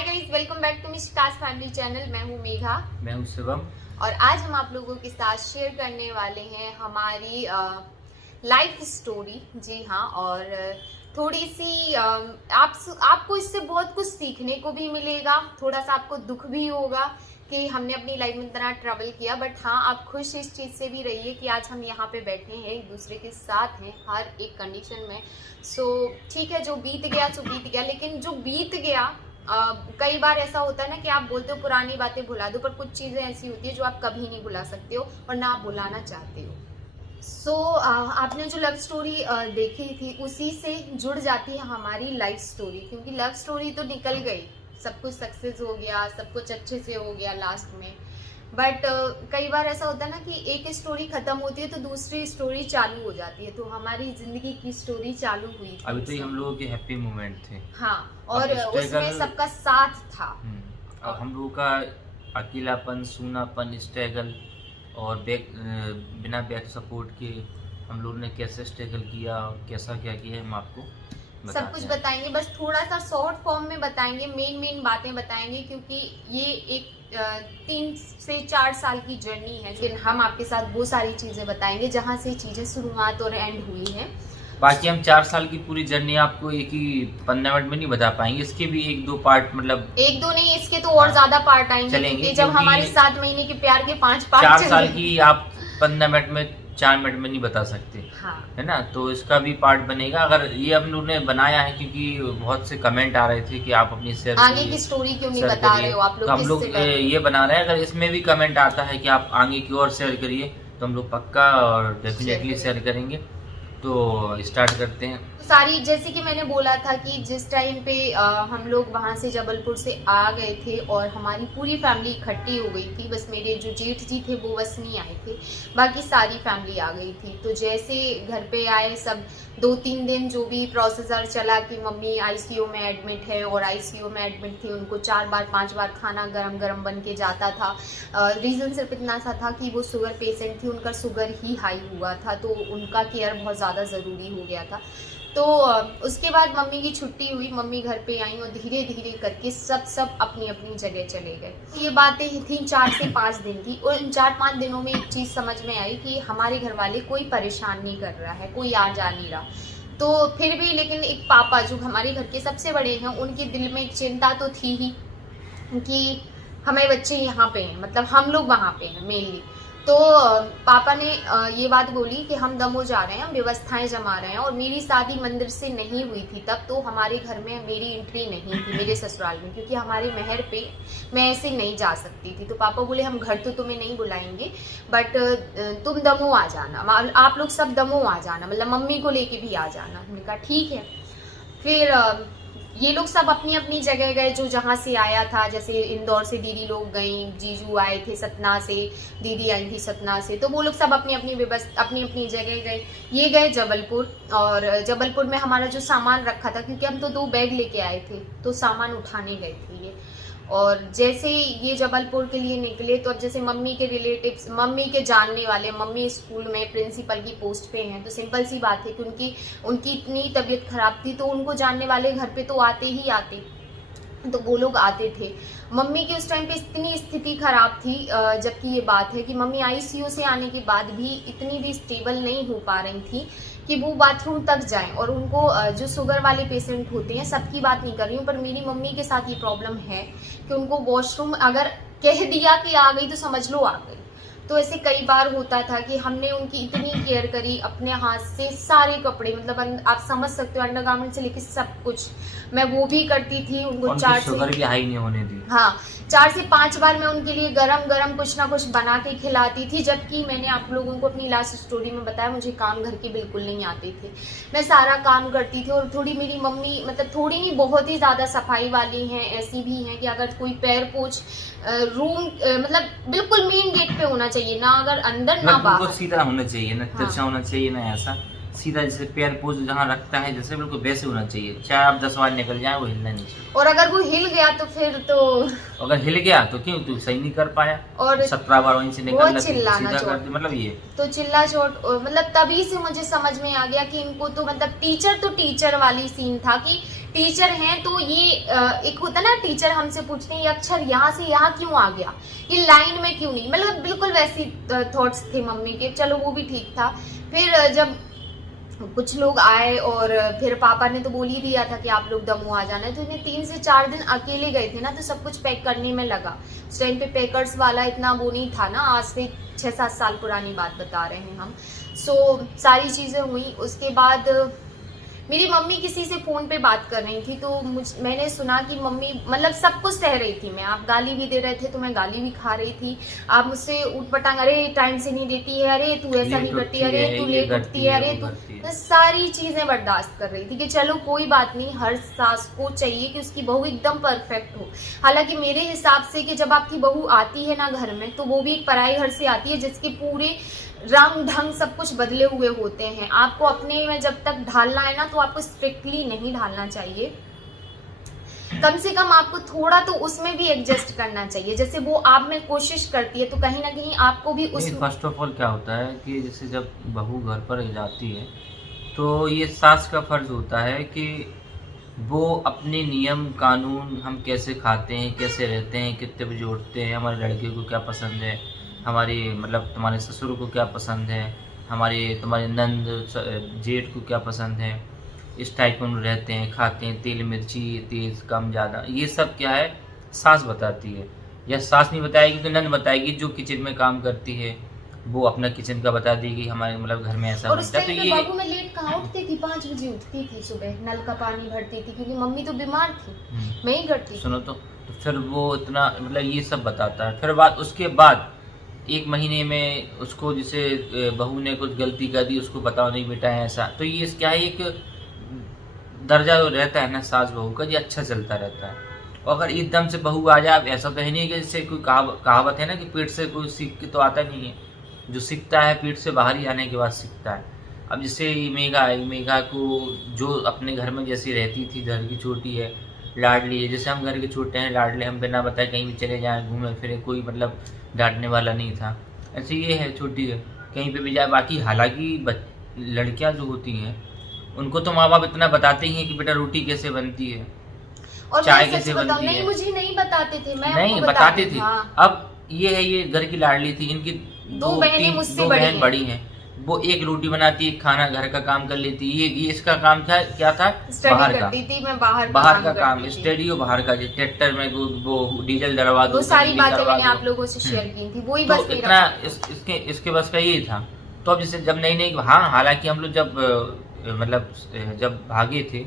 Hi guys, welcome back to मिस्टास family channel. मैं हूँ मेघा। मैं हूँ शिवम। और आज हम आप लोगों के साथ शेयर करने वाले हैं हमारी लाइफ स्टोरी। जी हाँ, और थोड़ी सी आपको इससे बहुत कुछ सीखने को भी मिलेगा, थोड़ा सा आपको दुख भी होगा कि हमने अपनी लाइफ में इतना ट्रैवल किया। बट हाँ, आप खुश इस चीज़ से भी रहिए कि आज हम यहाँ पे बैठे हैं, एक दूसरे के साथ हैं हर एक कंडीशन में। सो ठीक है, जो बीत गया सो बीत गया, लेकिन जो बीत गया कई बार ऐसा होता है ना कि आप बोलते हो पुरानी बातें भुला दो, पर कुछ चीज़ें ऐसी होती है जो आप कभी नहीं भुला सकते हो और ना आप भुलाना चाहते हो। सो आपने जो लव स्टोरी देखी थी उसी से जुड़ जाती है हमारी लाइफ स्टोरी, क्योंकि लव स्टोरी तो निकल गई, सब कुछ सक्सेस हो गया, सब कुछ अच्छे से हो गया लास्ट में। बट कई बार ऐसा होता है ना कि एक स्टोरी खत्म होती है तो दूसरी स्टोरी चालू हो जाती है। तो हमारी जिंदगी की स्टोरी चालू हुई थी। अभी तो हम लोगों के हैप्पी मोमेंट थे। हाँ, और उसमें सबका साथ था। अब हम लोगों का अकेलापन, सूनापन, स्ट्रगल और बिना बैक सपोर्ट के हम लोग ने कैसे स्ट्रगल किया और कैसा क्या किया हम आपको सब कुछ बताएंगे। बस थोड़ा सा शॉर्ट फॉर्म में बताएंगे, मेन बातें बताएंगे, क्योंकि ये एक 3 से 4 साल की जर्नी है। लेकिन हम आपके साथ वो सारी चीजें बताएंगे जहाँ से चीजें शुरुआत और एंड हुई है। बाकी हम 4 साल की पूरी जर्नी आपको एक ही 15 मिनट में नहीं बता पाएंगे, इसके भी 1-2 पार्ट, मतलब 1-2 नहीं, इसके तो और ज्यादा पार्ट आएंगे, क्योंकि जब हमारे 7 महीने के प्यार के 5 पार्ट 4 साल की आप 15 मिनट में 4 मिनट में नहीं बता सकते। हाँ। है ना, तो इसका भी पार्ट बनेगा। अगर ये हम लोग ने बनाया है क्योंकि बहुत से कमेंट आ रहे थे कि आप अपनी शेयर आगे की स्टोरी क्यों नहीं बता रहे हो आप लोग, तो हम लोग ये बना रहे हैं। अगर इसमें भी कमेंट आता है कि आप आगे की और शेयर करिए तो हम लोग पक्का और डेफिनेटली शेयर करेंगे। तो स्टार्ट करते हैं। सारी, जैसे कि मैंने बोला था कि जिस टाइम पे हम लोग वहाँ से जबलपुर से आ गए थे और हमारी पूरी फैमिली इकट्ठी हो गई थी। बस मेरे जो जेठ जी थे वो बस नहीं आए थे, बाकी सारी फैमिली आ गई थी। तो जैसे घर पे आए, सब 2-3 दिन जो भी प्रोसीजर चला कि मम्मी आईसीयू में एडमिट है, और आईसीयू में एडमिट थी, उनको 4 बार 5 बार खाना गरम गरम बन के जाता था। रीज़न सिर्फ इतना सा था कि वो शुगर पेशेंट थी, उनका शुगर ही हाई हुआ था, तो उनका केयर बहुत ज़्यादा ज़रूरी हो गया था। तो उसके बाद मम्मी की छुट्टी हुई, मम्मी घर पे आई और धीरे धीरे करके सब अपनी अपनी जगह चले गए। ये बातें थी 4 से 5 दिन की, और इन 4-5 दिनों में एक चीज़ समझ में आई कि हमारे घर वाले कोई परेशान नहीं कर रहा है, कोई आ जा नहीं रहा। तो फिर भी लेकिन एक पापा जो हमारे घर के सबसे बड़े हैं, उनके दिल में एक चिंता तो थी ही कि हमारे बच्चे यहाँ पे हैं, मतलब हम लोग वहाँ पे हैं मेनली। तो पापा ने ये बात बोली कि हम दमोह जा रहे हैं, हम व्यवस्थाएं जमा रहे हैं। और मेरी शादी मंदिर से नहीं हुई थी तब, तो हमारे घर में मेरी एंट्री नहीं थी मेरे ससुराल में, क्योंकि हमारे महर पे मैं ऐसे नहीं जा सकती थी। तो पापा बोले हम घर तो तुम्हें नहीं बुलाएंगे, बट तुम दमोह आ जाना, आप लोग सब दमोह आ जाना, मतलब मम्मी को लेके भी आ जाना। हमने कहा ठीक है। फिर ये लोग सब अपनी अपनी जगह गए, जो जहाँ से आया था। जैसे इंदौर से दीदी लोग गई, जीजू आए थे सतना से, दीदी आई थी सतना से, तो वो लोग सब अपनी अपनी जगह गए। ये गए जबलपुर, और जबलपुर में हमारा जो सामान रखा था, क्योंकि हम तो 2 बैग लेके आए थे, तो सामान उठाने गए थे ये। और जैसे ये जबलपुर के लिए निकले, तो अब जैसे मम्मी के रिलेटिव्स, मम्मी के जानने वाले, मम्मी स्कूल में प्रिंसिपल की पोस्ट पे हैं, तो सिंपल सी बात है कि उनकी इतनी तबीयत खराब थी, तो उनको जानने वाले घर पे तो आते ही आते, तो वो लोग आते थे। मम्मी की उस टाइम पे इतनी स्थिति खराब थी, जबकि ये बात है कि मम्मी आईसीयू से आने के बाद भी इतनी भी स्टेबल नहीं हो पा रही थी कि वो बाथरूम तक जाएं। और उनको जो शुगर वाले पेशेंट होते हैं, सबकी बात नहीं कर रही हूँ, पर मेरी मम्मी के साथ ये प्रॉब्लम है कि उनको वॉशरूम अगर कह दिया कि आ गई तो समझ लो आ गई। तो ऐसे कई बार होता था कि हमने उनकी इतनी केयर करी, अपने हाथ से सारे कपड़े, मतलब आप समझ सकते हो, अंडरगारमेंट से लेकर सब कुछ मैं वो भी करती थी। उनको 4 से शुगर भी हाई नहीं होने दी। हाँ, 4 से 5 बार मैं उनके लिए गरम गरम कुछ ना कुछ बना के खिलाती थी। जबकि मैंने आप लोगों को अपनी लास्ट स्टोरी में बताया, मुझे काम घर के बिल्कुल नहीं आते थे, मैं सारा काम करती थी। और थोड़ी मेरी मम्मी, मतलब थोड़ी नहीं, बहुत ही ज़्यादा सफाई वाली हैं। ऐसी भी हैं कि अगर कोई पैर पोछ रूम, मतलब बिल्कुल मेन गेट पे होना चाहिए, ना अगर अंदर ना बाहर, सीधा होना चाहिए, ना तिरछा होना चाहिए, ना ऐसा सीधा, जैसे पैर पोज जहाँ रखता है जैसे बिल्कुल वैसे होना चाहिए। चाहे आप 10 बार निकल जाए, वो हिलना नहीं चाहिए। और अगर वो हिल गया तो फिर तो, अगर हिल गया तो क्यों तू सही नहीं कर पाया, और 17 बार वहीं से निकल, चिल्लाना चोट, मतलब ये तो चिल्ला चोट। मतलब तभी से मुझे समझ में आ गया कि इनको तो, मतलब टीचर वाली सीन था कि टीचर हैं तो ये एक होता ना, टीचर हमसे पूछते हैं ये अक्षर यहाँ से यहाँ क्यों आ गया, ये लाइन में क्यों नहीं, मतलब बिल्कुल वैसी थॉट्स थे मम्मी के। चलो वो भी ठीक था। फिर जब कुछ लोग आए और फिर पापा ने तो बोल ही दिया था कि आप लोग दमोह आ जाना है, तो इन्हें 3 से 4 दिन अकेले गए थे ना, तो सब कुछ पैक करने में लगा। उस टाइम पे पैकर्स वाला इतना वो नहीं था ना, आज से 6-7 साल पुरानी बात बता रहे हैं हम। सारी चीज़ें हुई। उसके बाद मेरी मम्मी किसी से फ़ोन पे बात कर रही थी, तो मैंने सुना कि मम्मी मतलब सब कुछ सह रही थी मैं, आप गाली भी दे रहे थे तो मैं गाली भी खा रही थी, आप मुझसे ऊट पटांग, अरे टाइम से नहीं देती है, अरे तू ऐसा नहीं करती, अरे तू लेट उठती है, अरे तू, सारी चीज़ें बर्दाश्त कर रही थी कि चलो कोई बात नहीं, हर सास को चाहिए कि उसकी बहू एकदम परफेक्ट हो। हालांकि मेरे हिसाब से कि जब आपकी बहू आती है ना घर में, तो वो भी एक पराई घर से आती है जिसके पूरे रंग ढंग सब कुछ बदले हुए होते हैं। आपको अपने में जब तक ढालना है ना, तो आपको स्ट्रिक्टली नहीं ढालना चाहिए, कम से कम आपको थोड़ा तो उसमें भी एडजस्ट करना चाहिए। जैसे वो आप में कोशिश करती है तो कहीं ना कहीं आपको भी उस फर्स्ट ऑफ ऑल क्या होता है कि जैसे जब बहू घर पर जाती है तो ये सास का फर्ज होता है कि वो अपने नियम कानून, हम कैसे खाते हैं, कैसे रहते हैं, कितने बजे उठते हैं, हमारे लड़के को क्या पसंद है, हमारी मतलब तुम्हारे ससुर को क्या पसंद है, तुम्हारे नंद जेठ को क्या पसंद है, इस टाइप में रहते हैं, खाते हैं, तेल मिर्ची तेज कम ज़्यादा, ये सब क्या है सास बताती है। या सास नहीं बताएगी तो नंद बताएगी, जो किचन में काम करती है वो अपना किचन का बता देगी, हमारे मतलब घर में ऐसा बनता है। तो ये बाबू मैं लेट कहाँ उठती थी, 5 बजे उठती थी सुबह, नल का पानी भरती थी क्योंकि मम्मी तो बीमार थी, मैं ही करती। सुनो तो फिर वो इतना मतलब ये सब बताता है। फिर उसके बाद 1 महीने में उसको जैसे बहू ने कुछ गलती कर दी, उसको बताओ नहीं बेटा ऐसा, तो ये क्या है, एक दर्जा जो रहता है ना सास बहू का, ये अच्छा चलता रहता है। और अगर एकदम से बहू आ जाए, ऐसा तो है नहीं कि जैसे कोई कहावत है ना कि पेट से कोई सीख के तो आता नहीं है, जो सीखता है पेट से बाहर ही आने के बाद सीखता है। अब जैसे मेघा को जो अपने घर में जैसी रहती थी, घर की छोटी है, लाडली है, जैसे हम घर के छोटे हैं लाडले, हम बिना बताए कहीं भी चले जाएं, घूमे फिरे, कोई मतलब डांटने वाला नहीं था, ऐसे ये है छोटी है, कहीं पे भी जाए। बाकी हालांकि लड़कियां जो होती हैं उनको तो माँ बाप इतना बताते ही हैं कि बेटा रोटी कैसे बनती है, और चाय कैसे बनती नहीं, है, मुझे नहीं बताते थे, मैं नहीं बताते थे। हाँ। अब ये है, ये घर की लाडली थी, इनकी 2 बहन बड़ी हैं, वो एक रोटी बनाती, एक खाना घर का काम कर लेती। ये इसका काम क्या था, बाहर का, मैं बाहर का काम, स्टडी और बाहर का, ट्रैक्टर में वो डीजल डलवा दो, वो सारी बातें मैंने आप लोगों से शेयर की थी, वही बस तो इतना इसके बस का यही था। तो अब जैसे जब नई हाँ, हालांकि हम लोग जब भागे थे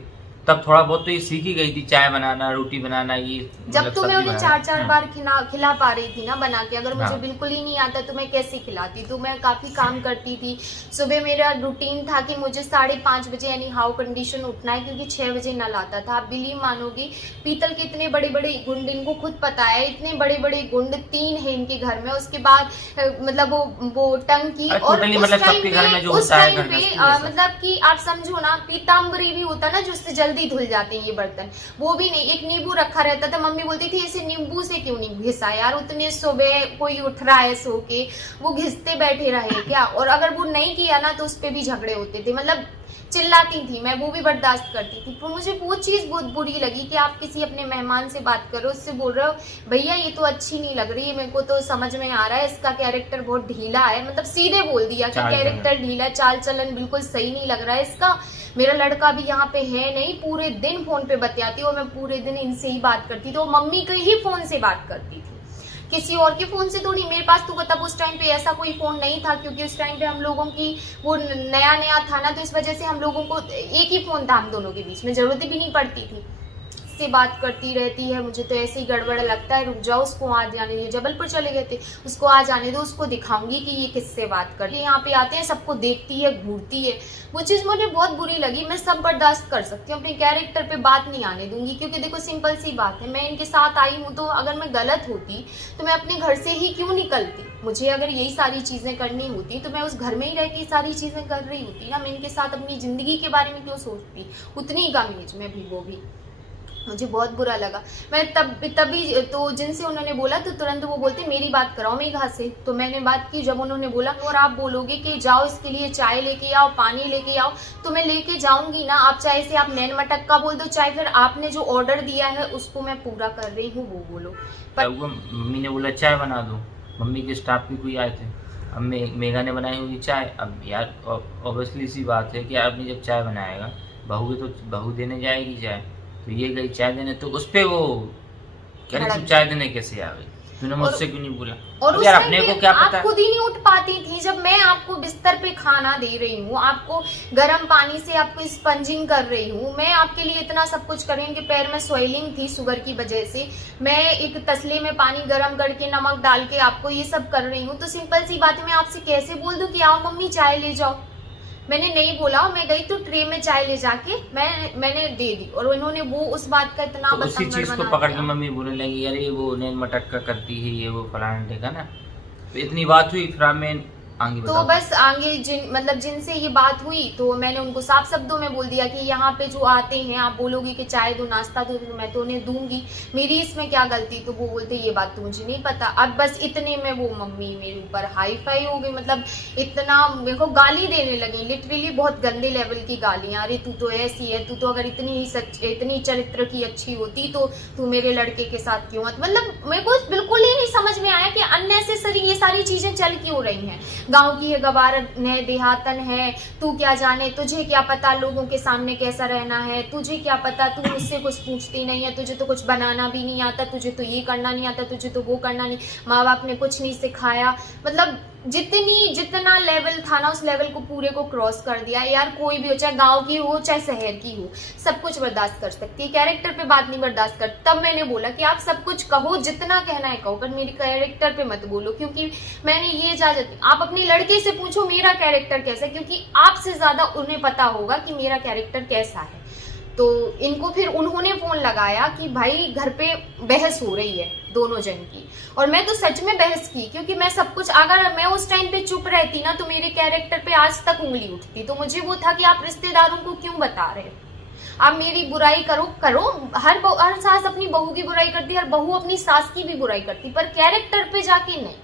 तब थोड़ा बहुत तो ये सीख ही गई थी, चाय बनाना, रोटी बनाना, ये जब तो मैं उन्हें 4-4 बार खिला पा रही थी ना बना के, अगर मुझे बिल्कुल ही नहीं आता तो मैं कैसे खिलाती। तो मैं काफी काम करती थी। सुबह मेरा रूटीन था कि मुझे 5:30 बजे यानी हाउ कंडीशन उठना है, क्योंकि 6 बजे नल आता था। आप बिलीव मानोगी, पीतल के इतने बड़े बड़े गुंड, इनको खुद पता है, इतने बड़े बड़े गुंड 3 है इनके घर में। उसके बाद मतलब वो टंकी, और उस टाइम पे मतलब कि आप समझो ना, पीताम्बरी भी होता ना जो उससे जल्दी धुल जाते हैं ये बर्तन, वो भी नहीं। एक नींबू रखा रहता था, मम्मी बोलती थी इसे नींबू से क्यों नहीं घिसा यार, उतने सुबह कोई उठ रहा है सो के, वो घिसते बैठे रहे क्या। और अगर वो नहीं किया ना तो उस पर भी झगड़े होते थे, मतलब चिल्लाती थी मैं, वो भी बर्दाश्त करती थी। तो मुझे वो चीज़ बहुत बुरी लगी कि आप किसी अपने मेहमान से बात करो, उससे बोल रहे हो भैया ये तो अच्छी नहीं लग रही है, मेरे को तो समझ में आ रहा है इसका कैरेक्टर बहुत ढीला है, मतलब सीधे बोल दिया कि कैरेक्टर ढीला, चाल चलन बिल्कुल सही नहीं लग रहा है इसका। मेरा लड़का भी यहाँ पे है नहीं, पूरे दिन फोन पे बतियाती और मैं पूरे दिन इनसे ही बात करती थी, तो मम्मी के ही फोन से बात करती थी, किसी और के फोन से तो नहीं। मेरे पास तो तब उस टाइम पे ऐसा कोई फोन नहीं था, क्योंकि उस टाइम पे हम लोगों की वो नया था ना, तो इस वजह से हम लोगों को एक ही फोन था हम दोनों के बीच में, जरूरत भी नहीं पड़ती थी। से बात करती रहती है, मुझे तो ऐसे ही गड़बड़ लगता है, रुक जाओ उसको आ जाने दो, जबलपुर चले गए थे, उसको आ जाने दो, उसको दिखाऊंगी कि ये किससे बात कर, यहाँ पे आते हैं सबको देखती है, घूरती है। वो चीज़ मुझे बहुत बुरी लगी। मैं सब बर्दाश्त कर सकती हूँ, अपने कैरेक्टर पे बात नहीं आने दूंगी, क्योंकि देखो सिंपल सी बात है, मैं इनके साथ आई हूँ, तो अगर मैं गलत होती तो मैं अपने घर से ही क्यों निकलती। मुझे अगर यही सारी चीज़ें करनी होती तो मैं उस घर में ही रह के सारी चीज़ें कर रही होती ना, मैं इनके साथ अपनी ज़िंदगी के बारे में क्यों सोचती, उतनी कम एज में भी, वो भी। मुझे बहुत बुरा लगा। मैं तभी तो जिनसे उन्होंने बोला तो तुरंत वो बोलते मेरी बात कराओ मेघा से। तो मैंने बात की, जब उन्होंने बोला और आप बोलोगे कि जाओ इसके लिए चाय लेके आओ, पानी लेके आओ, तो मैं लेके जाऊंगी ना। आप चाहे से आप नैन मटक का बोल दो, चाहे फिर आपने जो ऑर्डर दिया है उसको मैं पूरा कर रही हूँ वो बोलो। पर वो मम्मी ने बोला चाय बना दो, मम्मी के स्टाफ भी कोई आए थे, अब मेघा ने बनाई होगी चाय। अब यार ऑब्वियसली सी बात है कि आपने जब चाय बनाएगा बहू तो बहू देने जाएगी चाय, तो ये गई चाय देने, तो उस पे वो कह रही तू चाय देने कैसे आ गई, तूने मुझसे क्यों नहीं बोला। और अब यार अपने को क्या पता, आप खुद ही नहीं उठ पाती थी जब मैं आपको बिस्तर पे खाना दे रही हूँ, आपको गर्म पानी से आपको स्पंजिंग कर रही हूँ, मैं आपके लिए इतना सब कुछ कर रही हूँ कि पैर में स्वेलिंग थी शुगर की वजह से, मैं एक तसले में पानी गर्म करके नमक डाल के आपको ये सब कर रही हूँ। तो सिंपल सी बात है, मैं आपसे कैसे बोल दूं कि आओ मम्मी चाय ले जाओ। मैंने नहीं बोला, मैं गई तो ट्रे में चाय ले जाके मैंने दे दी, और उन्होंने वो उस बात का इतना तो उसी चीज को पकड़ के मम्मी बोलने लगी अरे वो नैन मटक का करती है ये वो फलाने का ना। तो इतनी बात हुई, फिर मैं आगे तो बस आगे जिनसे ये बात हुई तो मैंने उनको साफ शब्दों में बोल दिया कि यहाँ पे जो आते हैं आप बोलोगे कि चाय दो नाश्ता दो, तो मैं तो उन्हें दूंगी, मेरी इसमें क्या गलती। तो वो बोलते ये बात तो मुझे नहीं पता। अब बस इतने में वो मम्मी मेरे ऊपर हाई फाई हो गई, मतलब इतना मेरे को गाली देने लगी, लिटरली बहुत गंदे लेवल की गालियां। अरे तू तो ऐसी है, तू तो अगर इतनी चरित्र की अच्छी होती तो तू मेरे लड़के के साथ क्यों। मतलब मेरे को बिल्कुल ही नहीं समझ में आया कि अननेसेसरी ये सारी चीजें चल क्यों रही हैं। गांव की है, गवारन है, देहातन है, तू क्या जाने, तुझे क्या पता लोगों के सामने कैसा रहना है, तुझे क्या पता, तू मुझसे कुछ पूछती नहीं है, तुझे तो कुछ बनाना भी नहीं आता, तुझे तो ये करना नहीं आता, तुझे तो वो करना नहीं, माँ बाप ने कुछ नहीं सिखाया। मतलब जितना लेवल था ना उस लेवल को पूरे को क्रॉस कर दिया। यार कोई भी हो, चाहे गांव की हो चाहे शहर की हो, सब कुछ बर्दाश्त कर सकती है, कैरेक्टर पे बात नहीं बर्दाश्त कर। तब मैंने बोला कि आप सब कुछ कहो, जितना कहना है कहो, पर मेरे कैरेक्टर पे मत बोलो, क्योंकि मैंने ये इजाजत, आप अपने लड़के से पूछो मेरा कैरेक्टर कैसा है, क्योंकि आपसे ज्यादा उन्हें पता होगा कि मेरा कैरेक्टर कैसा है। तो इनको फिर उन्होंने फोन लगाया कि भाई घर पे बहस हो रही है दोनों जन की, और मैं तो सच में बहस की, क्योंकि मैं सब कुछ, अगर मैं उस टाइम पे चुप रहती ना तो मेरे कैरेक्टर पे आज तक उंगली उठती। तो मुझे वो था कि आप रिश्तेदारों को क्यों बता रहे हो, आप मेरी बुराई करो। हर सास अपनी बहू की बुराई करती है, हर बहू अपनी सास की भी बुराई करती, पर कैरेक्टर पे जाके नहीं,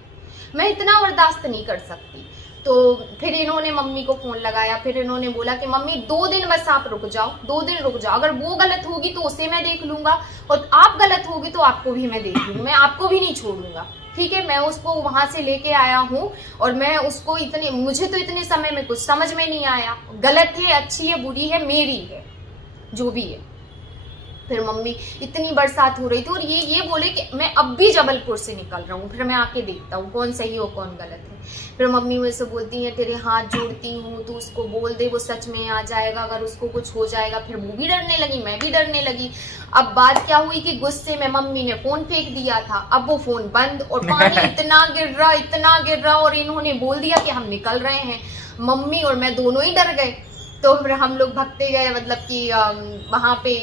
मैं इतना बर्दाश्त नहीं कर सकती। तो फिर इन्होंने मम्मी को फोन लगाया, फिर इन्होंने बोला कि मम्मी 2 दिन बस आप रुक जाओ, 2 दिन रुक जाओ, अगर वो गलत होगी तो उसे मैं देख लूंगा, और आप गलत होगी तो आपको भी मैं देख लूंगा, मैं आपको भी नहीं छोड़ूंगा। ठीक है, मैं उसको वहां से लेके आया हूँ, और मैं उसको मुझे तो इतने समय में कुछ समझ में नहीं आया, गलत है, अच्छी है, बुरी है, मेरी है, जो भी है। फिर मम्मी, इतनी बरसात हो रही थी, और ये बोले कि मैं अब भी जबलपुर से निकल रहा हूँ, फिर मैं आके देखता हूँ कौन सही हो कौन गलत है। फिर मम्मी मुझसे बोलती है तेरे हाथ जोड़ती हूँ, तू उसको बोल दे, वो सच में आ जाएगा, अगर उसको कुछ हो जाएगा। फिर वो भी डरने लगी, मैं भी डरने लगी। अब बात क्या हुई कि गुस्से में मम्मी ने फोन फेंक दिया था, अब वो फोन बंद, और पानी इतना गिर रहा, और इन्होंने बोल दिया कि हम निकल रहे हैं। मम्मी और मैं दोनों ही डर गए। तो फिर हम लोग भगते गए, मतलब कि वहां पे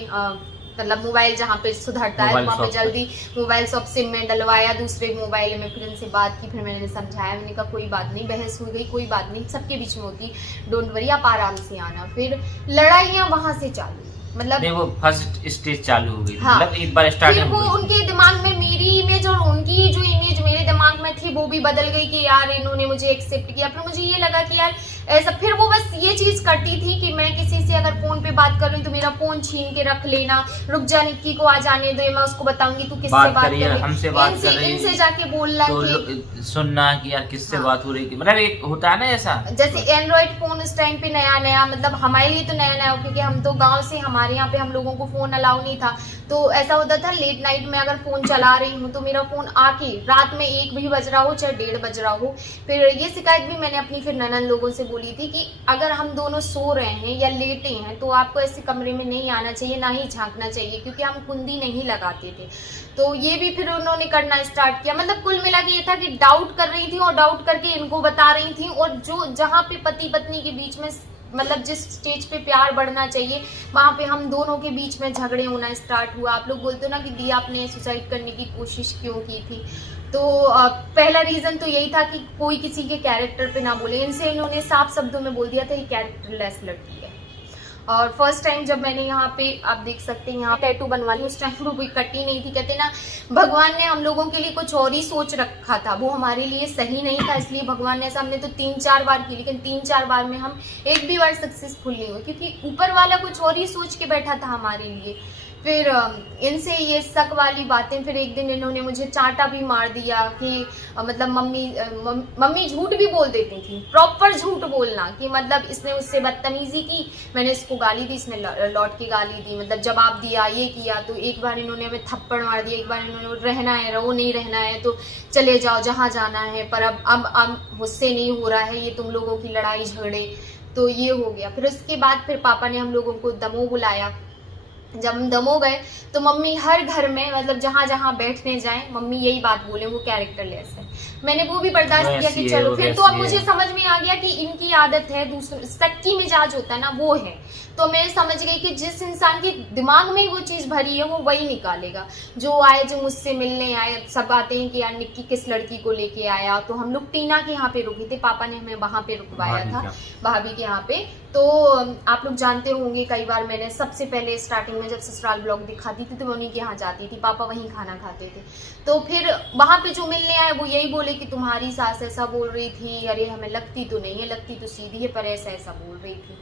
मतलब मोबाइल जहाँ पे सुधरता है वहाँ पे जल्दी मोबाइल शॉप सिम में डलवाया दूसरे मोबाइल में। फिर इनसे बात की, फिर मैंने समझाया, मैंने कहा कोई बात नहीं, बहस हो गई, कोई बात नहीं, सबके बीच में होती, डोंट वरी, आप आराम से आना। फिर लड़ाइयाँ वहां से चालू, मतलब नहीं, वो फर्स्ट स्टेज चालू हो गई। हाँ, मतलब एक बार स्टार्ट फिर वो उनके दिमाग में मेरी इमेज और उनकी जो इमेज मेरे दिमाग में थी वो भी बदल गई कि यार इन्होंने मुझे एक्सेप्ट किया। फिर मुझे ये लगा कि यार ऐसा, फिर वो बस ये चीज करती थी कि मैं किसी से अगर फोन पे बात कर रही हूँ तो मेरा फोन छीन के रख लेना, रुक जा निक्की को आ जाने दो, मैं उसको बताऊंगी तू किससे बात कर रही है, हमसे बात कर रही है, इनसे जाके बोलना तो सुनना कि यार किससे हाँ, बात हो रही थी। मतलब एक होता है ना ऐसा, जैसे एंड्रॉइड फोन उस टाइम पे नया, मतलब हमारे लिए तो नया, क्योंकि हम तो गांव से, हमारे यहाँ पे हम लोगों को फोन अलाउ नहीं था। तो ऐसा होता था लेट नाइट में अगर फोन चला रही हूँ तो मेरा फोन आके रात में 1 भी बज रहा हो चाहे 1:30 बज रहा हो। फिर ये शिकायत भी मैंने अपनी फिर ननन लोगों से बोली थी कि अगर हम दोनों सो रहे हैं या लेटे हैं तो आपको ऐसे कमरे में नहीं आना चाहिए, ना ही झांकना चाहिए, क्योंकि हम कुंडी नहीं लगाते थे। तो ये भी फिर उन्होंने करना स्टार्ट किया। मतलब कुल मिला के ये था कि डाउट कर रही थी, और डाउट करके इनको बता रही थी, और जो जहाँ पे पति पत्नी के बीच में, मतलब जिस स्टेज पे प्यार बढ़ना चाहिए वहां पे हम दोनों के बीच में झगड़े होना स्टार्ट हुआ। आप लोग बोलते हो ना कि दिया आपने सुसाइड करने की कोशिश क्यों की थी, तो पहला रीजन तो यही था कि कोई किसी के कैरेक्टर पे ना बोले। इनसे इन्होंने साफ शब्दों में बोल दिया था कि कैरेक्टरलेस लड़की है, और फर्स्ट टाइम जब मैंने यहाँ पे, आप देख सकते हैं यहाँ टैटू बनवाई, उस टाइम वो कोई कटी नहीं थी। कहते ना भगवान ने हम लोगों के लिए कुछ और ही सोच रखा था, वो हमारे लिए सही नहीं था, इसलिए भगवान ने ऐसा, हमने तो 3-4 बार की, लेकिन 3-4 बार में हम एक भी बार सक्सेसफुल नहीं हुए, क्योंकि ऊपर वाला कुछ और ही सोच के बैठा था हमारे लिए। फिर इनसे ये शक वाली बातें, फिर एक दिन इन्होंने मुझे चांटा भी मार दिया कि मतलब मम्मी झूठ भी बोल देती थी, प्रॉपर झूठ बोलना, कि मतलब इसने उससे बदतमीजी की, मैंने इसको गाली दी, इसने लौट के गाली दी, मतलब जवाब दिया, ये किया। तो एक बार इन्होंने हमें थप्पड़ मार दिया, एक बार इन्होंने रहना है रहो, नहीं रहना है तो चले जाओ जहाँ जाना है, पर अब मुझसे नहीं हो रहा है, ये तुम लोगों की लड़ाई झगड़े, तो ये हो गया। फिर उसके बाद फिर पापा ने हम लोगों को दमोह बुलाया। जब हम दमोह गए तो मम्मी हर घर में, मतलब जहाँ जहाँ बैठने जाएं, मम्मी यही बात बोले, वो कैरेक्टर लेस है। मैंने वो भी बर्दाश्त किया कि चलो, फिर तो अब मुझे समझ में आ गया कि इनकी आदत है, दूसरे सक्की मिजाज होता है ना, वो है। तो मैं समझ गई कि जिस इंसान के दिमाग में वो चीज भरी है वो वही निकालेगा। जो आए, जो मुझसे मिलने आए, सब आते हैं कि यार निक्की किस लड़की को लेके आया। तो हम लोग टीना के यहाँ पे रुके थे, पापा ने हमें वहां पे रुकवाया था, भाभी के यहाँ पे। तो आप लोग जानते होंगे, कई बार मैंने सबसे पहले स्टार्टिंग में जब ससुराल ब्लॉग दिखाती थी तो मैं उन्हीं के यहाँ जाती थी, पापा वहीं खाना खाते थे। तो फिर वहां पे जो मिलने आए वो यही बोले कि तुम्हारी सास ऐसा बोल रही थी, अरे हमें लगती तो नहीं है, लगती तो सीधी है, पर ऐसा ऐसा बोल रही थी।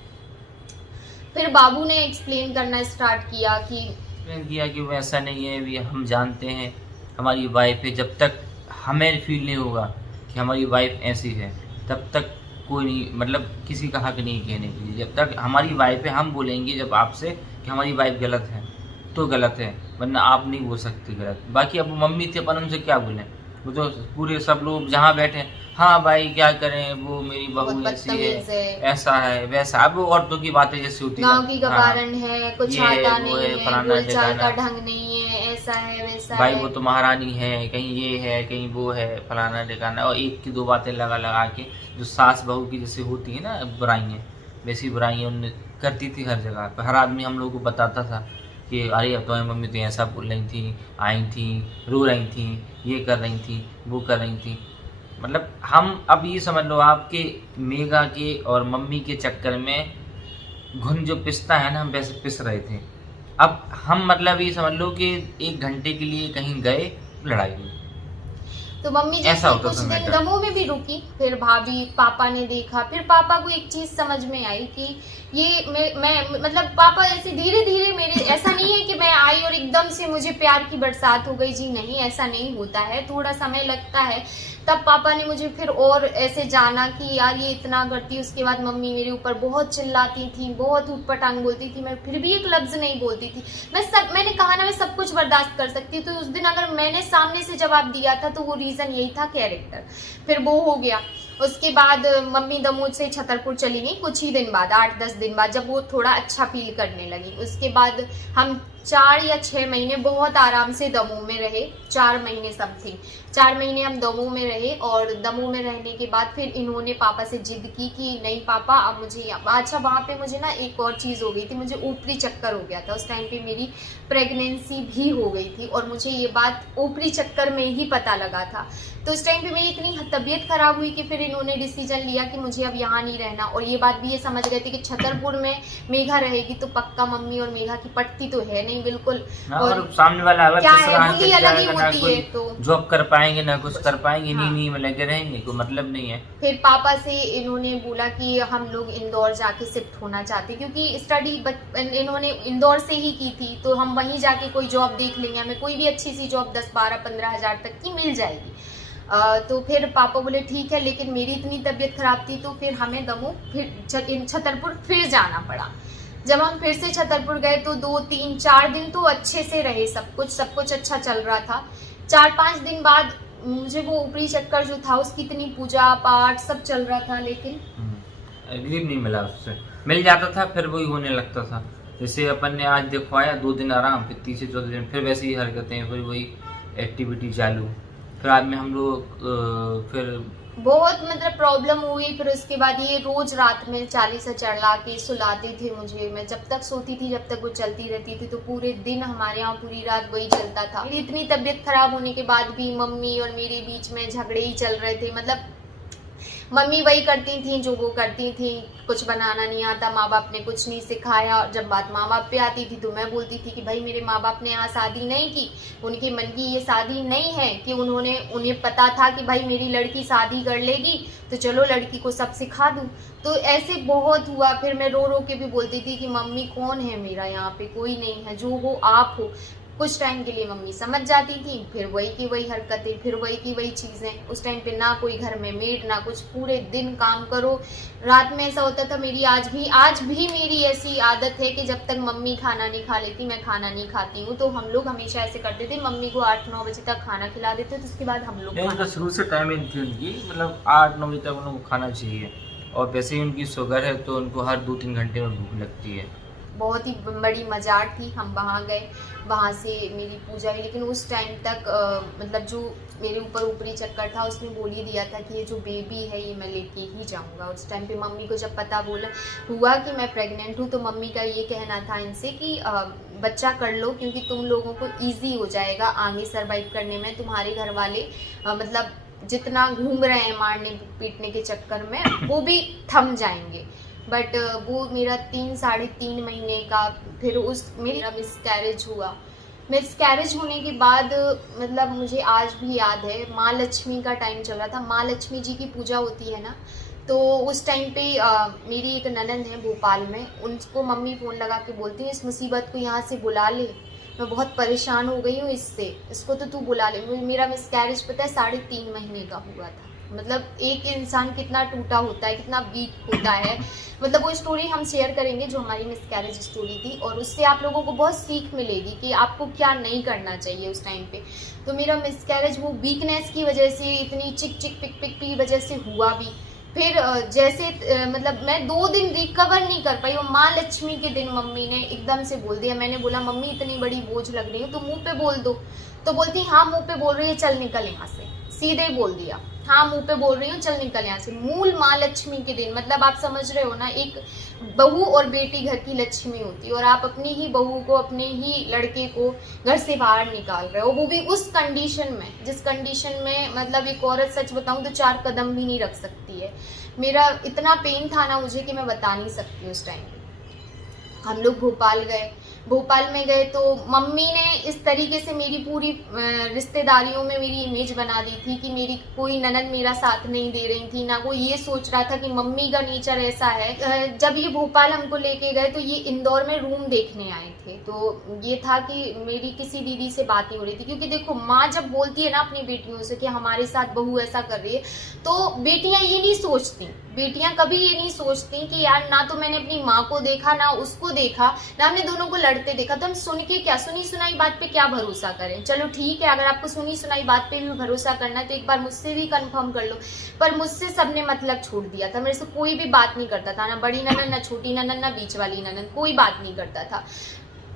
फिर बाबू ने एक्सप्लेन करना स्टार्ट किया कि वो ऐसा नहीं है, भी हम जानते हैं हमारी वाइफ है, जब तक हमें फील नहीं होगा कि हमारी वाइफ ऐसी है तब तक कोई नहीं, मतलब किसी का हक नहीं कहने के लिए। जब तक हमारी वाइफ है, हम बोलेंगे जब आपसे कि हमारी वाइफ गलत है तो गलत है, वरना आप नहीं बोल सकते गलत। बाकी अब मम्मी थी, अपन उनसे क्या बोलें, वो तो पूरे सब लोग जहाँ बैठे, हाँ भाई क्या करें, वो मेरी बहू ऐसी है, ऐसा है वैसा। अब औरतों की बातें जैसे होती है, गाँव की गवारन है, कुछ आता नहीं है, बोलचाल का ढंग नहीं है, ऐसा है वैसा भाई है, वो तो महारानी है, कहीं ये है कहीं वो है, फलाना ठिकाना, और एक की दो बातें लगा लगा के, जो सास बहू की जैसे होती है ना बुराइयाँ, वैसी बुराइयाँ उन्हें करती थी हर जगह पर। हर आदमी हम लोग को बताता था कि अरे अब तो मम्मी तो ऐसा बोल रही थी, आई थी, रो रही थी, ये कर रही थी, वो कर रही थी। मतलब हम अब ये समझ लो आपके मेघा के और मम्मी के चक्कर में घुन जो पिसता है ना, हम वैसे पिस रहे थे। अब हम मतलब ये समझ लो कि 1 घंटे के लिए कहीं गए, लड़ाई हुई। तो मम्मी जैसे कुछ दिन दमोह में भी रुकी, फिर भाभी पापा ने देखा, फिर पापा को एक चीज समझ में आई कि ये मैं मतलब पापा ऐसे धीरे धीरे मेरे, ऐसा नहीं है कि मैं आई और एकदम से मुझे प्यार की बरसात हो गई, जी नहीं, ऐसा नहीं होता है, थोड़ा समय लगता है। तब पापा ने मुझे फिर और ऐसे जाना कि यार ये इतना करती। उसके बाद मम्मी मेरे ऊपर बहुत चिल्लाती थी, बहुत ऊटपटांग बोलती थी, मैं फिर भी एक लफ्ज नहीं बोलती थी। मैंने कहा ना, मैं सब कुछ बर्दाश्त कर सकती। तो उस दिन अगर मैंने सामने से जवाब दिया था तो वो रीजन यही था, कैरेक्टर। फिर वो हो गया। उसके बाद मम्मी दमोह से छतरपुर चली गई कुछ ही दिन बाद, 8-10 दिन बाद, जब वो थोड़ा अच्छा फील करने लगी। उसके बाद हम 4 या 6 महीने बहुत आराम से दमोह में रहे, 4 महीने समथिंग, 4 महीने हम दमोह में रहे। और दमोह में रहने के बाद फिर इन्होंने पापा से जिद की कि नहीं पापा अब मुझे, अच्छा वहाँ पे मुझे ना एक और चीज़ हो गई थी, मुझे ऊपरी चक्कर हो गया था। उस टाइम पे मेरी प्रेगनेंसी भी हो गई थी और मुझे ये बात ऊपरी चक्कर में ही पता लगा था। तो उस टाइम पे मेरी इतनी तबीयत खराब हुई कि फिर इन्होंने डिसीजन लिया कि मुझे अब यहाँ नहीं रहना। और ये बात भी ये समझ गए थे कि छतरपुर में मेघा रहेगी तो पक्का मम्मी और मेघा की पटती तो है नहीं बिल्कुल, और सामने वाला अलग क्या है, बोली अलग ही होती है, तो जॉब कर पाएंगे ना कुछ कर पाएंगे, नींद में लगे रहेंगे, कोई मतलब नहीं है। फिर पापा से इन्होंने बोला कि हम लोग इंदौर जाके शिफ्ट होना चाहते, क्योंकि स्टडी इन्होंने इंदौर से ही की थी, तो हम वहीं जाके कोई जॉब देख लेंगे, हमें कोई भी अच्छी सी जॉब 10-12-15 हज़ार तक की मिल जाएगी। तो फिर पापा बोले ठीक है, लेकिन मेरी इतनी तबीयत खराब थी तो फिर हमें दमोह फिर छतरपुर फिर जाना पड़ा। जब हम फिर से छतरपुर गए तो 2-3-4 दिन तो अच्छे से रहे, सब कुछ अच्छा चल रहा था। 4-5 दिन बाद मुझे वो ऊपरी चक्कर जो था, उसकी इतनी पूजा पाठ सब चल रहा था, लेकिन रिलीफ नहीं मिला। उससे मिल जाता था फिर वही होने लगता था। जैसे अपन ने आज दिखवाया 2 दिन आराम, फिर 3-4 दिन फिर वैसी ही हरकतें, फिर वही एक्टिविटी चालू। फिर आज में हम लोग फिर बहुत मतलब प्रॉब्लम हुई। फिर उसके बाद ये रोज रात में 40 चढ़ा के सुलाते थे मुझे, मैं जब तक सोती थी जब तक वो चलती रहती थी, तो पूरे दिन हमारे यहाँ पूरी रात वही चलता था। इतनी तबीयत खराब होने के बाद भी मम्मी और मेरे बीच में झगड़े ही चल रहे थे। मतलब मम्मी वही करती थी जो वो करती थी, कुछ बनाना नहीं आता, माँ बाप ने कुछ नहीं सिखाया। और जब बात माँ बाप पे आती थी तो मैं बोलती थी कि भाई मेरे माँ बाप ने यहाँ शादी नहीं की, उनके मन की ये शादी नहीं है कि उन्हें पता था कि भाई मेरी लड़की शादी कर लेगी तो चलो लड़की को सब सिखा दूँ। तो ऐसे बहुत हुआ। फिर मैं रो रो के भी बोलती थी कि मम्मी कौन है मेरा यहाँ पे, कोई नहीं है, जो हो आप हो। कुछ टाइम के लिए मम्मी समझ जाती थी, फिर वही की वही हरकतें, फिर वही की वही चीज़ें। उस टाइम पे ना कोई घर में मेड ना कुछ, पूरे दिन काम करो। रात में ऐसा होता था, मेरी आज भी मेरी ऐसी आदत है कि जब तक मम्मी खाना नहीं खा लेती मैं खाना नहीं खाती हूँ। तो हम लोग हमेशा ऐसे करते थे, मम्मी को 8-9 बजे तक खाना खिला देते तो उसके बाद हम लोग तो शुरू से टाइमिंग थी उनकी, मतलब 8-9 बजे तक उनको खाना चाहिए। और वैसे ही उनकी शुगर है तो उनको हर 2-3 घंटे में भूख लगती है। बहुत ही बड़ी मजाक थी। हम वहाँ गए, वहाँ से मेरी पूजा हुई, लेकिन उस टाइम तक मतलब जो मेरे ऊपर ऊपरी चक्कर था उसने बोल ही दिया था कि ये जो बेबी है ये मैं लेके ही जाऊँगा। उस टाइम पे मम्मी को जब पता हुआ कि मैं प्रेग्नेंट हूँ तो मम्मी का ये कहना था इनसे कि बच्चा कर लो, क्योंकि तुम लोगों को ईजी हो जाएगा आगे सर्वाइव करने में। तुम्हारे घर वाले मतलब जितना घूम रहे हैं मारने पीटने के चक्कर में वो भी थम जाएंगे। बट वो मेरा 3-3.5 महीने का फिर मेरा मिसकैरेज हुआ। मिसकैरेज होने के बाद मतलब मुझे आज भी याद है, माँ लक्ष्मी का टाइम चल रहा था, माँ लक्ष्मी जी की पूजा होती है ना, तो उस टाइम पे मेरी एक ननंद है भोपाल में, उनको मम्मी फ़ोन लगा के बोलती है इस मुसीबत को यहाँ से बुला ले, मैं बहुत परेशान हो गई हूँ इसको तो तू बुला ले। मेरा मिसकैरेज पता है 3.5 महीने का हुआ था। मतलब एक इंसान कितना टूटा होता है, कितना वीक होता है। मतलब वो स्टोरी हम शेयर करेंगे जो हमारी मिसकैरेज स्टोरी थी, और उससे आप लोगों को बहुत सीख मिलेगी कि आपको क्या नहीं करना चाहिए उस टाइम पे। तो मेरा मिसकैरेज वो वीकनेस की वजह से, इतनी चिक चिक पिक पिक की वजह से हुआ भी। फिर जैसे मतलब मैं 2 दिन रिकवर नहीं कर पाई, और माँ लक्ष्मी के दिन मम्मी ने एकदम से बोल दिया। मैंने बोला मम्मी इतनी बड़ी बोझ लग रही है तो मुंह पे बोल दो। तो बोलती हाँ मुंह पे बोल रही है, चल निकल यहाँ से। सीधे बोल दिया हाँ मुंह पे बोल रही हूँ, चल निकल यहाँ से। मूल माँ लक्ष्मी के दिन, मतलब आप समझ रहे हो ना, एक बहू और बेटी घर की लक्ष्मी होती है, और आप अपनी ही बहू को, अपने ही लड़के को घर से बाहर निकाल रहे हो, वो भी उस कंडीशन में जिस कंडीशन में मतलब एक औरत सच बताऊं तो 4 कदम भी नहीं रख सकती है। मेरा इतना पेन था ना मुझे कि मैं बता नहीं सकती उस टाइम पे। हम लोग भोपाल में गए तो मम्मी ने इस तरीके से मेरी पूरी रिश्तेदारियों में मेरी इमेज बना दी थी कि मेरी कोई ननद मेरा साथ नहीं दे रही थी, ना कोई ये सोच रहा था कि मम्मी का नेचर ऐसा है। जब ये भोपाल हमको लेके गए तो ये इंदौर में रूम देखने आए थे, तो ये था कि मेरी किसी दीदी से बात नहीं हो रही थी, क्योंकि देखो माँ जब बोलती है ना अपनी बेटियों से कि हमारे साथ बहू ऐसा कर रही है, तो बेटियां ये नहीं सोचती, बेटियां कभी ये नहीं सोचती कि यार ना तो मैंने अपनी माँ को देखा ना उसको देखा, ना हमने दोनों को लड़ते देखा, तो हम सुन के क्या, सुनी सुनाई बात पे क्या भरोसा करें। चलो ठीक है, अगर आपको सुनी सुनाई बात पे भी भरोसा करना है तो एक बार मुझसे भी कंफर्म कर लो। पर मुझसे सबने मतलब छोड़ दिया था, मेरे से कोई भी बात नहीं करता था, ना बड़ी ननद ना छोटी ननद ना बीच वाली ननद, कोई बात नहीं करता था।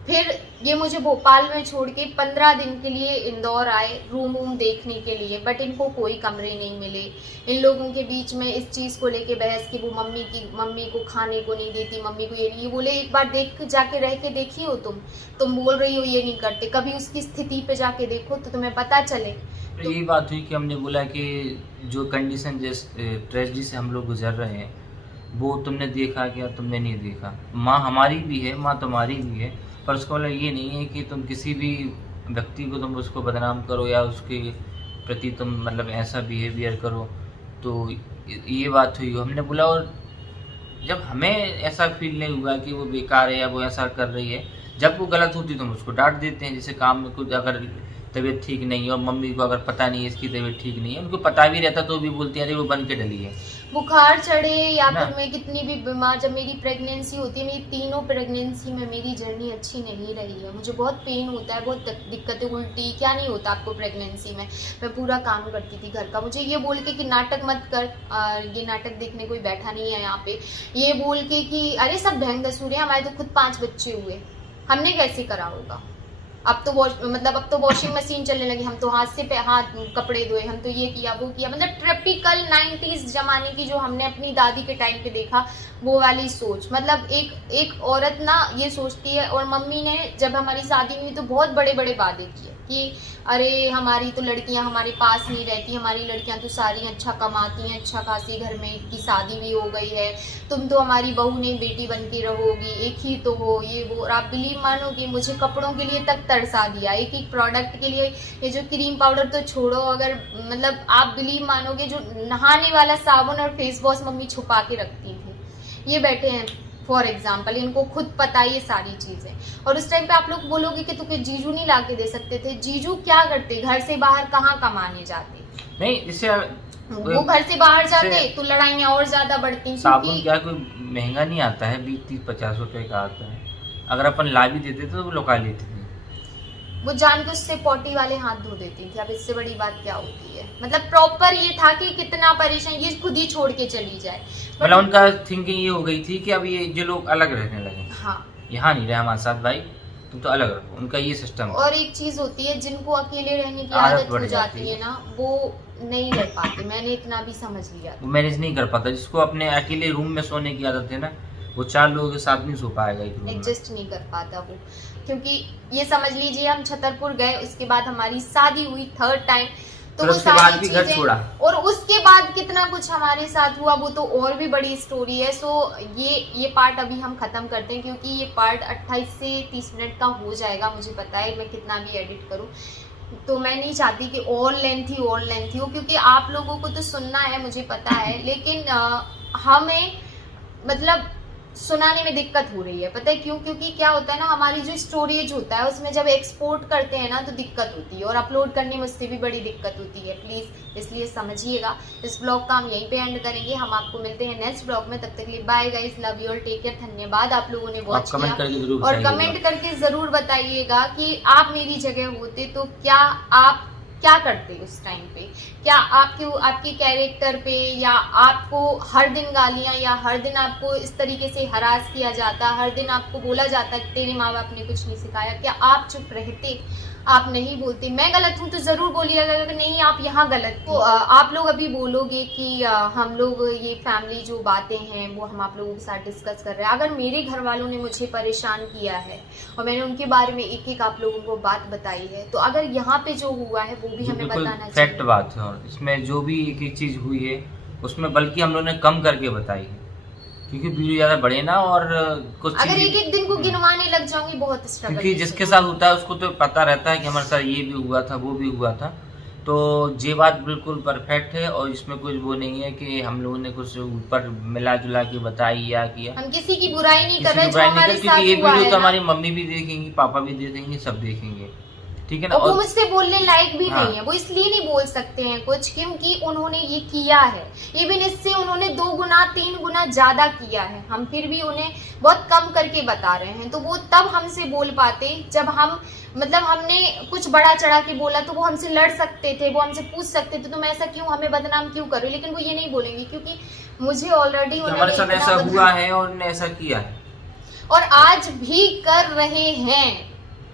फिर ये मुझे भोपाल में छोड़ के 15 दिन के लिए इंदौर आए रूम देखने के लिए, बट इनको कोई कमरे नहीं मिले। इन लोगों के बीच में इस चीज़ को लेके बहस कि वो मम्मी को खाने को नहीं देती, मम्मी को ये बोले एक बार देख जाके रह के देखी हो तुम बोल रही हो ये नहीं करते, कभी उसकी स्थिति पे जाके देखो तो तुम्हें पता चले। तो यही बात हुई कि हमने बोला कि जो कंडीशन जिस ट्रेजेडी से हम लोग गुजर रहे हैं वो तुमने देखा क्या, तुमने नहीं देखा। माँ हमारी भी है, माँ तुम्हारी भी है, पर उसका मतलब ये नहीं है कि तुम किसी भी व्यक्ति को तुम उसको बदनाम करो या उसके प्रति तुम मतलब ऐसा बिहेवियर करो। तो ये बात हुई, हमने बोला। और जब हमें ऐसा फील नहीं हुआ कि वो बेकार है या वो ऐसा कर रही है, जब वो गलत होती तो हम उसको डांट देते हैं। जैसे काम में कुछ अगर तबीयत ठीक नहीं है और मम्मी को अगर पता नहीं है इसकी तबीयत ठीक नहीं है, उनको पता भी रहता तो भी बोलती है अरे वो बन के डली है, बुखार चढ़े या फिर मैं कितनी भी बीमार, जब मेरी प्रेगनेंसी होती है, मेरी तीनों प्रेगनेंसी में मेरी जर्नी अच्छी नहीं रही है। मुझे बहुत पेन होता है, बहुत दिक्कतें, उल्टी क्या नहीं होता आपको प्रेगनेंसी में। मैं पूरा काम करती थी घर का, मुझे ये बोल के कि नाटक मत कर, ये नाटक देखने कोई बैठा नहीं है यहाँ पे, ये बोल के कि अरे सब ढंग दसूर है, हमारे तो खुद 5 बच्चे हुए, हमने कैसे करा होगा। अब तो वॉशिंग मशीन चलने लगी, हम तो हाथ से हाथ कपड़े धोए, हम तो ये किया वो किया, मतलब ट्रिपिकल 90s जमाने की जो हमने अपनी दादी के टाइम पे देखा वो वाली सोच। मतलब एक औरत ना ये सोचती है। और मम्मी ने जब हमारी शादी हुई तो बहुत बड़े बड़े वादे किए कि अरे हमारी तो लड़कियां हमारे पास नहीं रहती, हमारी लड़कियां तो सारी अच्छा कमाती हैं, अच्छा खासी घर में की शादी भी हो गई है, तुम तो हमारी बहू नहीं बेटी बन के रहोगी, एक ही तो हो, ये वो। और आप बिलीव मानोगे मुझे कपड़ों के लिए तक तरसा दिया, एक एक प्रोडक्ट के लिए। ये जो क्रीम पाउडर तो छोड़ो, अगर मतलब आप बिलीव मानोगे जो नहाने वाला साबुन और फेस वॉश मम्मी छुपा के रखती थी। ये बैठे हैं फॉर एग्जाम्पल, इनको खुद पता है ये सारी चीजें। और उस टाइम पे आप लोग बोलोगे कि तुझे जीजू नहीं ला के दे सकते थे। जीजू क्या करते, घर से बाहर कहाँ कमाने जाते? नहीं, इससे वो घर से बाहर जाते तो लड़ाइयाँ और ज्यादा बढ़ती। साबुन क्या कोई महंगा नहीं आता है, 20-30-50 रुपए का आता है। अगर अपन ला भी देते तो वो लुका लेते थे। वो जान के उससे पॉटी वाले हाथ धो देती थी। अब इससे बड़ी बात क्या होती है? मतलब प्रॉपर ये था कि कितना परेशान, ये खुद ही छोड़ के चली जाए। मतलब उनका थिंकिंग ये हो गई थी कि अब ये जो लोग अलग रहने लगे, हाँ, यहाँ नहीं रहे हमारे साथ भाई, तुम तो अलग रहो, उनका ये सिस्टम। और एक चीज होती है, जिनको अकेले रहने की आदत हो जाती है ना, वो नहीं रह पाते। मैंने इतना भी समझ लिया, वो मैनेज नहीं कर पाता। जिसको अपने अकेले रूम में सोने की आदत है ना, वो 4 लोगों के साथ नहीं सो पाएगा एक रूम में। एडजस्ट नहीं कर पाता वो। क्योंकि ये समझ लीजिए हम छतरपुर गए, उसके बाद हमारी शादी हुई 3rd टाइम, तो वो उसके बाद सारी भी घर चीजें, छोड़ा। और उसके बाद कितना कुछ हमारे साथ हुआ वो तो और भी बड़ी स्टोरी है। सो ये पार्ट अभी हम खत्म करते हैं, क्योंकि ये पार्ट 28 से 30 मिनट का हो जाएगा। मुझे पता है मैं कितना भी एडिट करूं, तो मैं नहीं चाहती कि और लेंथी हो, क्योंकि आप लोगों को तो सुनना है मुझे पता है, लेकिन हमें मतलब सुनाने में दिक्कत हो रही है। पता है क्यों? क्योंकि क्या होता है ना, हमारी जो स्टोरेज होता है उसमें जब एक्सपोर्ट करते हैं ना तो दिक्कत होती है, और अपलोड करने में उससे भी बड़ी दिक्कत होती है। प्लीज इसलिए समझिएगा। इस ब्लॉग का हम यहीं पे एंड करेंगे। हम आपको मिलते हैं नेक्स्ट ब्लॉग में। तब तक के लिए bye guys, love you all, take care. धन्यवाद आप लोगों ने वॉच किया, और कमेंट करके जरूर बताइएगा कि आप मेरी जगह होते तो आप क्या करते उस टाइम पे। क्या आपके कैरेक्टर पे, या आपको हर दिन गालियां, या हर दिन आपको इस तरीके से हरास किया जाता, हर दिन आपको बोला जाता कि तेरे माँ बाप ने कुछ नहीं सिखाया, क्या आप चुप रहते? आप नहीं बोलते। मैं गलत हूँ तो जरूर बोलिएगा कि नहीं आप यहाँ गलत। तो आप लोग अभी बोलोगे कि हम लोग ये फैमिली जो बातें हैं वो हम आप लोगों के साथ डिस्कस कर रहे हैं। अगर मेरे घर वालों ने मुझे परेशान किया है और मैंने उनके बारे में एक एक आप लोगों को बात बताई है, तो अगर यहाँ पे जो हुआ है वो भी हमें बताना चाहिए। फैक्ट बात है, और इसमें जो भी एक एक चीज हुई है उसमें बल्कि हम लोगों ने कम करके बताई है, क्योंकि वीडियो ज्यादा बढ़े ना। और कुछ अगर एक एक दिन को गिनवाने लग जाऊंगी बहुत स्ट्रगल, क्योंकि जिसके साथ होता है उसको तो पता रहता है कि हमारे साथ ये भी हुआ था, वो भी हुआ था। तो ये बात बिल्कुल परफेक्ट है, और इसमें कुछ वो नहीं है कि हम लोगों ने कुछ ऊपर मिला जुला के बताई या किया। हम किसी की बुराई नहीं कर रहे, क्योंकि ये वीडियो तो हमारी मम्मी भी देखेंगी, पापा भी देखेंगे, सब देखेंगे, ठीक है ना। और वो मुझसे बोलने लायक भी नहीं है। वो इसलिए नहीं बोल सकते हैं कुछ, क्योंकि उन्होंने ये किया है। इवन इससे उन्होंने 2 गुना 3 गुना ज्यादा किया है। हम फिर भी उन्हें बहुत कम करके बता रहे हैं। तो वो तब हमसे बोल पाते जब हम मतलब हमने कुछ बड़ा चढ़ा के बोला, तो वो हमसे लड़ सकते थे, वो हमसे पूछ सकते थे तुम ऐसा क्यों, हमें बदनाम क्यों कर रहे हो। लेकिन वो ये नहीं बोलेंगे, क्योंकि मुझे ऑलरेडी हमारे साथ ऐसा हुआ है और उन्होंने ऐसा किया है, और आज भी कर रहे हैं।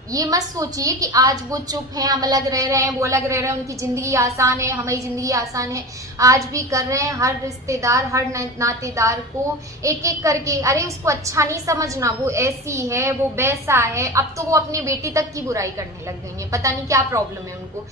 ये मत सोचिए कि आज वो चुप हैं, हम अलग रह रहे हैं, वो अलग रह रहे हैं, उनकी जिंदगी आसान है, हमारी जिंदगी आसान है। आज भी कर रहे हैं। हर रिश्तेदार, हर नातेदार को एक एक करके, अरे उसको अच्छा नहीं समझना, वो ऐसी है, वो वैसा है। अब तो वो अपनी बेटी तक की बुराई करने लग गई है। पता नहीं क्या प्रॉब्लम है उनको।